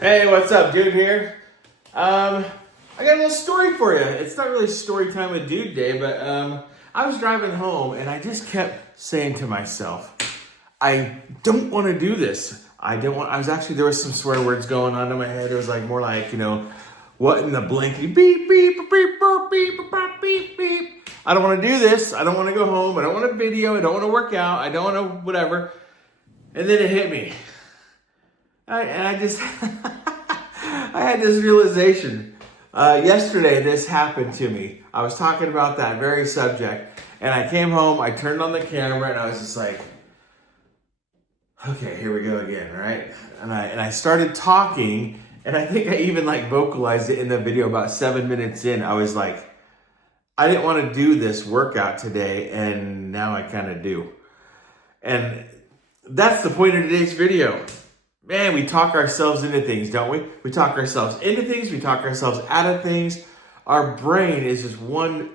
Hey, what's up, dude here? I got a little story for you. It's not really story time with Dude Day, but I was driving home and I just kept saying to myself, I don't want to do this. There was some swear words going on in my head. It was like more like, what in the blinky beep, beep, beep, beep, beep, beep, beep, beep. I don't want to do this. I don't want to go home. I don't want to video. I don't want to work out. I don't want to whatever. And then it hit me. I just, I had this realization. Yesterday, this happened to me. I was talking about that very subject, and I came home, I turned on the camera, and I was just like, okay, here we go again, right? And I started talking, and I think I even vocalized it in the video about 7 minutes in. I was like, I didn't want to do this workout today, and now I kind of do. And that's the point of today's video. Man, we talk ourselves into things, don't we? We talk ourselves into things. We talk ourselves out of things. Our brain is just one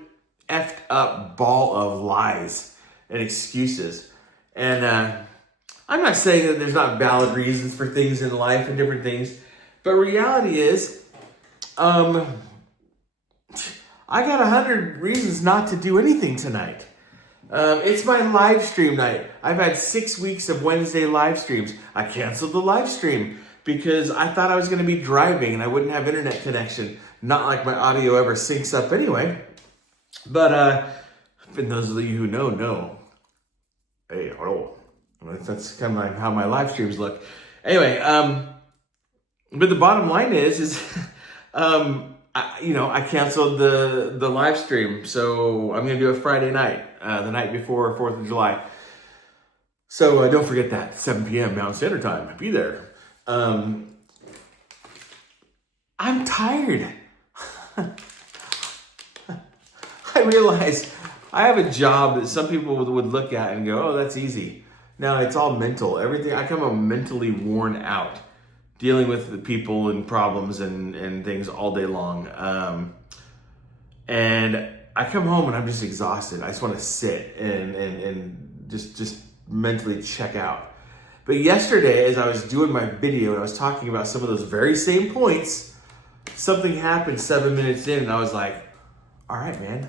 effed up ball of lies and excuses. And I'm not saying that there's not valid reasons for things in life and different things, but reality is, I got 100 reasons not to do anything tonight. It's my live stream night. I've had 6 weeks of Wednesday live streams. I canceled the live stream because I thought I was going to be driving and I wouldn't have internet connection. Not like my audio ever syncs up anyway. But, and those of you who know. Hey, hello. That's kind of how my live streams look. Anyway, but the bottom line is I canceled the live stream, so I'm going to do a Friday night, the night before 4th of July. So don't forget that, 7 p.m. Mountain Standard Time. Be there. I'm tired. I realize I have a job that some people would look at and go, oh, that's easy. No, it's all mental. Everything. I come mentally worn out, dealing with the people and problems and things all day long. And I come home and I'm just exhausted. I just want to sit and just mentally check out. But yesterday, as I was doing my video and I was talking about some of those very same points, something happened 7 minutes in and I was like, all right, man,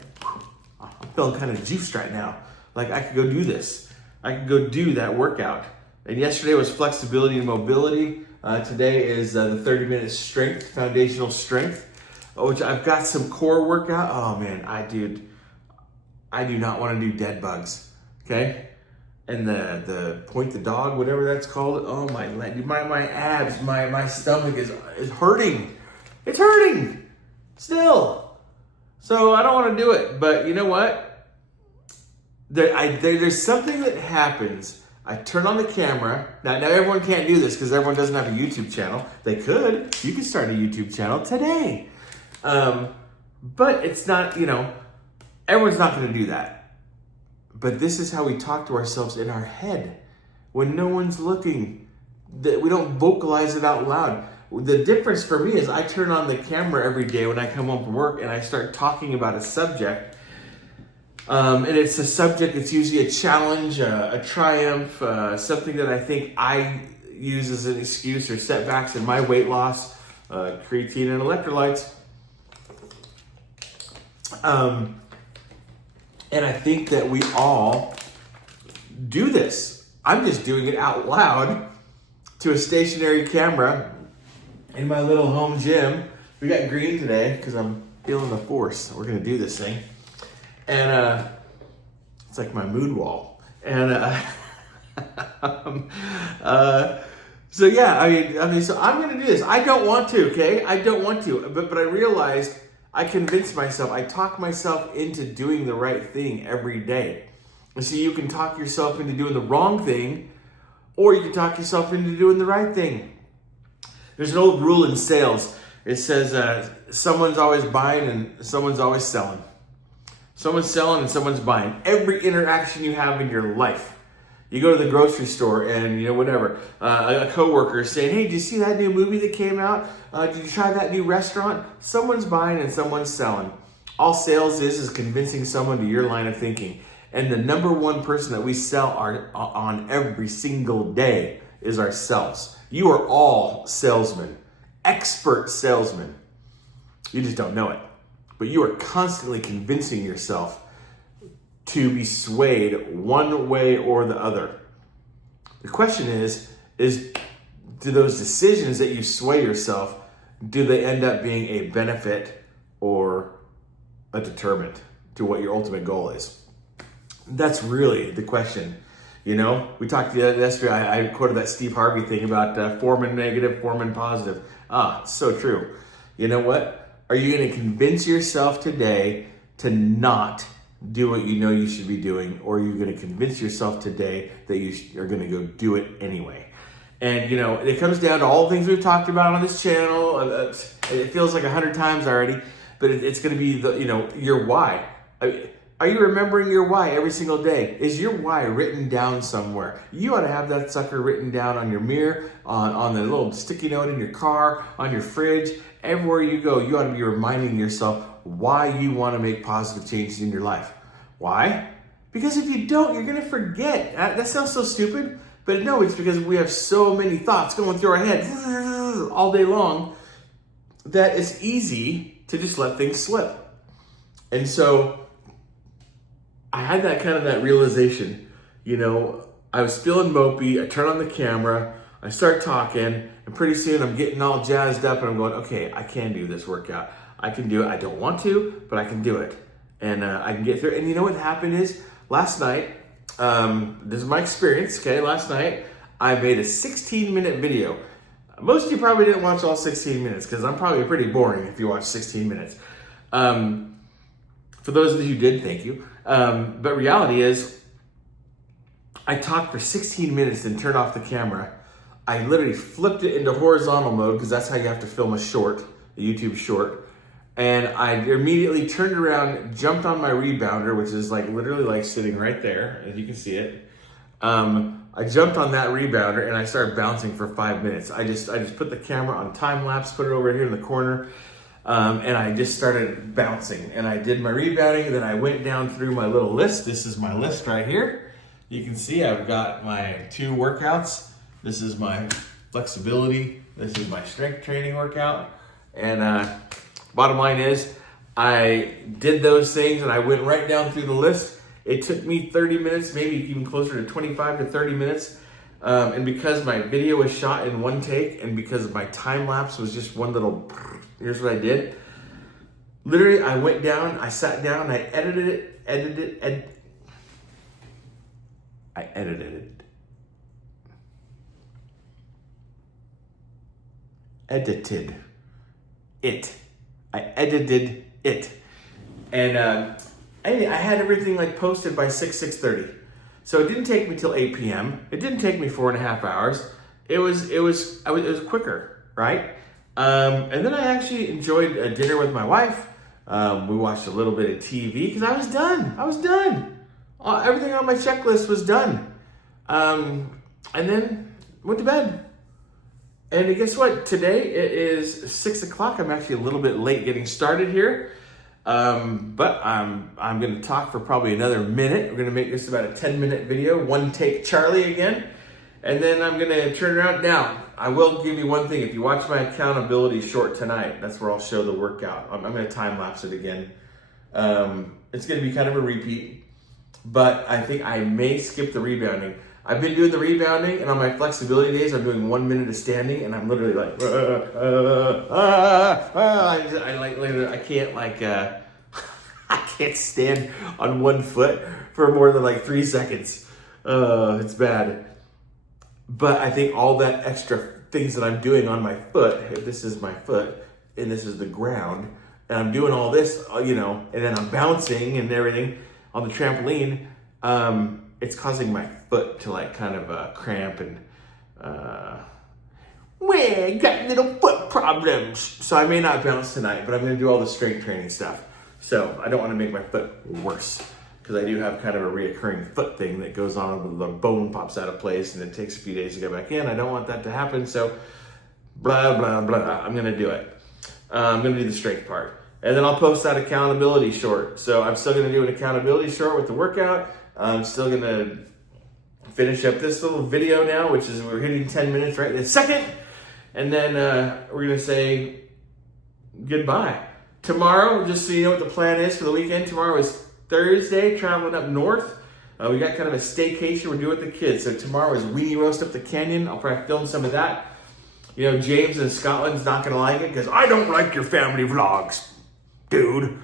I'm feeling kind of juiced right now. Like I could go do this. I could go do that workout. And yesterday was flexibility and mobility. Today is the 30-minute strength, foundational strength, which I've got some core workout. Oh man, I do not want to do dead bugs, okay? And the point the dog, whatever that's called. Oh my abs, my stomach is hurting. It's hurting still. So I don't want to do it. But you know what? There's something that happens. I turn on the camera. Now everyone can't do this because everyone doesn't have a YouTube channel. They could. You could start a YouTube channel today. But it's not, everyone's not going to do that. But this is how we talk to ourselves in our head when no one's looking. We don't vocalize it out loud. The difference for me is I turn on the camera every day when I come home from work and I start talking about a subject. And it's a subject, it's usually a challenge, a triumph, something that I think I use as an excuse or setbacks in my weight loss, creatine and electrolytes. And I think that we all do this. I'm just doing it out loud to a stationary camera in my little home gym. We got green today because I'm feeling the force. We're going to do this thing. And it's like my mood wall. And so yeah, I mean, so I'm gonna do this. I don't want to, okay? I don't want to. But I realized I convinced myself, I talk myself into doing the right thing every day. And so you can talk yourself into doing the wrong thing, or you can talk yourself into doing the right thing. There's an old rule in sales. It says someone's always buying and someone's always selling. Someone's selling and someone's buying. Every interaction you have in your life. You go to the grocery store and, whatever. A coworker is saying, hey, did you see that new movie that came out? Did you try that new restaurant? Someone's buying and someone's selling. All sales is convincing someone to your line of thinking. And the number one person that we sell on every single day is ourselves. You are all salesmen. expert salesman. You just don't know it. But you are constantly convincing yourself to be swayed one way or the other. The question is do those decisions that you sway yourself, do they end up being a benefit or a deterrent to what your ultimate goal is? That's really the question. You know, we talked yesterday, I quoted that Steve Harvey thing about foreman negative, foreman positive. It's so true. You know what? Are you going to convince yourself today to not do what you know you should be doing, or are you going to convince yourself today that you are going to go do it anyway? And, you know, it comes down to all the things we've talked about on this channel. It feels like 100 times already, but it's going to be your why. Are you remembering your why every single day? Is your why written down somewhere? You ought to have that sucker written down on your mirror, on the little sticky note in your car, on your fridge. Everywhere you go, you ought to be reminding yourself why you want to make positive changes in your life. Why? Because if you don't, you're going to forget. That sounds so stupid, but no, it's because we have so many thoughts going through our head all day long that it's easy to just let things slip. And so I had that realization. You know, I was feeling mopey. I turn on the camera, I start talking, and pretty soon I'm getting all jazzed up and I'm going, okay, I can do this workout. I can do it. I don't want to, but I can do it. And I can get through it. And you know what happened is, last night, this is my experience, okay? Last night, I made a 16-minute video. Most of you probably didn't watch all 16 minutes because I'm probably pretty boring if you watch 16 minutes. For those of you who did, thank you. But reality is, I talked for 16 minutes and turned off the camera. I literally flipped it into horizontal mode because that's how you have to film a short, a YouTube short. And I immediately turned around, jumped on my rebounder, which is literally sitting right there, as you can see it. I jumped on that rebounder and I started bouncing for 5 minutes. I just put the camera on time lapse, put it over here in the corner, and I just started bouncing. And I did my rebounding, and then I went down through my little list. This is my list right here. You can see I've got my 2 workouts. This is my flexibility. This is my strength training workout. And bottom line is, I did those things and I went right down through the list. It took me 30 minutes, maybe even closer to 25 to 30 minutes. And because my video was shot in one take and because my time lapse was just one little, here's what I did. Literally, I went down, I sat down, I edited it. I edited it. And I had everything posted by 6:30. So it didn't take me till 8 p.m. It didn't take me 4.5 hours. It was quicker, right? And then I actually enjoyed a dinner with my wife. We watched a little bit of TV because I was done. Everything on my checklist was done. And then went to bed. And guess what? Today it is 6 o'clock. I'm actually a little bit late getting started here. But I'm going to talk for probably another minute. We're going to make this about a 10-minute video. One take Charlie again. And then I'm going to turn around. Now, I will give you one thing. If you watch my accountability short tonight, that's where I'll show the workout. I'm going to time lapse it again. It's going to be kind of a repeat. But I think I may skip the rebounding. I've been doing the rebounding, and on my flexibility days, I'm doing 1 minute of standing, and I'm literally I can't I can't stand on one foot for more than 3 seconds. It's bad. But I think all that extra things that I'm doing on my foot, if this is my foot, and this is the ground, and I'm doing all this, and then I'm bouncing and everything on the trampoline, it's causing my foot to cramp and got little foot problems. So I may not bounce tonight, but I'm going to do all the strength training stuff. So I don't want to make my foot worse because I do have kind of a reoccurring foot thing that goes on. The bone pops out of place and it takes a few days to go back in. I don't want that to happen. So blah, blah, blah. I'm going to do it. I'm going to do the strength part. And then I'll post that accountability short. So I'm still going to do an accountability short with the workout. I'm still going to finish up this little video now, which is we're hitting 10 minutes right this second. And then we're going to say goodbye. Tomorrow, just so you know what the plan is for the weekend, tomorrow is Thursday, traveling up north. We got kind of a staycation we're doing with the kids. So tomorrow is weenie roast up the canyon. I'll probably film some of that. You know, James in Scotland's not going to like it because I don't like your family vlogs, dude.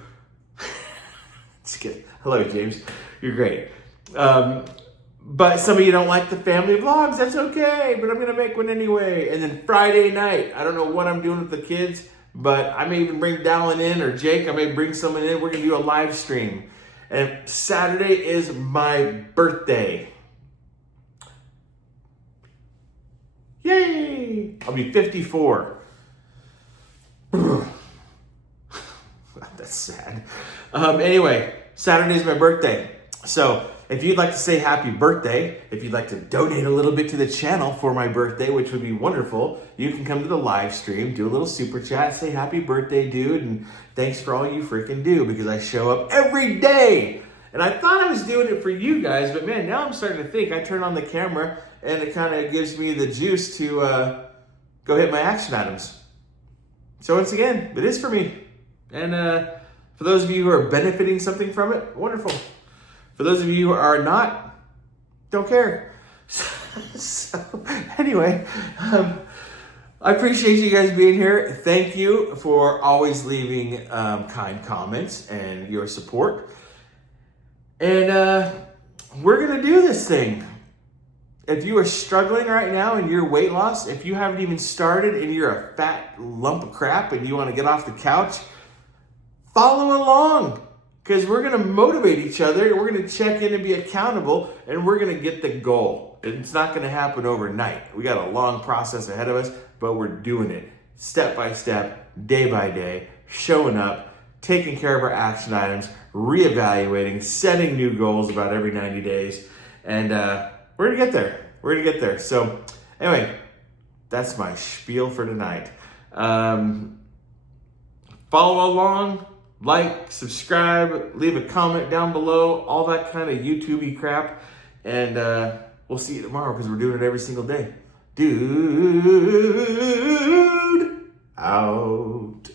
Just kidding. Hello, James. You're great. But some of you don't like the family vlogs. That's okay, but I'm going to make one anyway. And then Friday night, I don't know what I'm doing with the kids, but I may even bring Dallin in, or Jake. I may bring someone in. We're going to do a live stream. And Saturday is my birthday. Yay! I'll be 54. That's sad. Anyway, Saturday is my birthday. So if you'd like to say happy birthday, if you'd like to donate a little bit to the channel for my birthday, which would be wonderful, you can come to the live stream, do a little super chat, say happy birthday, dude, and thanks for all you freaking do, because I show up every day. And I thought I was doing it for you guys, but man, now I'm starting to think. I turn on the camera and it kind of gives me the juice to go hit my action items. So once again, it is for me. And for those of you who are benefiting something from it, wonderful. For those of you who are not, don't care. So anyway, I appreciate you guys being here. Thank you for always leaving kind comments and your support. And we're going to do this thing. If you are struggling right now in your weight loss, if you haven't even started and you're a fat lump of crap and you want to get off the couch, follow along, because we're going to motivate each other. We're going to check in and be accountable, and we're going to get the goal. It's not going to happen overnight. We got a long process ahead of us, but we're doing it step by step, day by day, showing up, taking care of our action items, reevaluating, setting new goals about every 90 days. And we're going to get there. We're going to get there. So anyway, that's my spiel for tonight. Follow along, like, subscribe, leave a comment down below, all that kind of YouTube-y crap. And we'll see you tomorrow, because we're doing it every single day. Dude, out.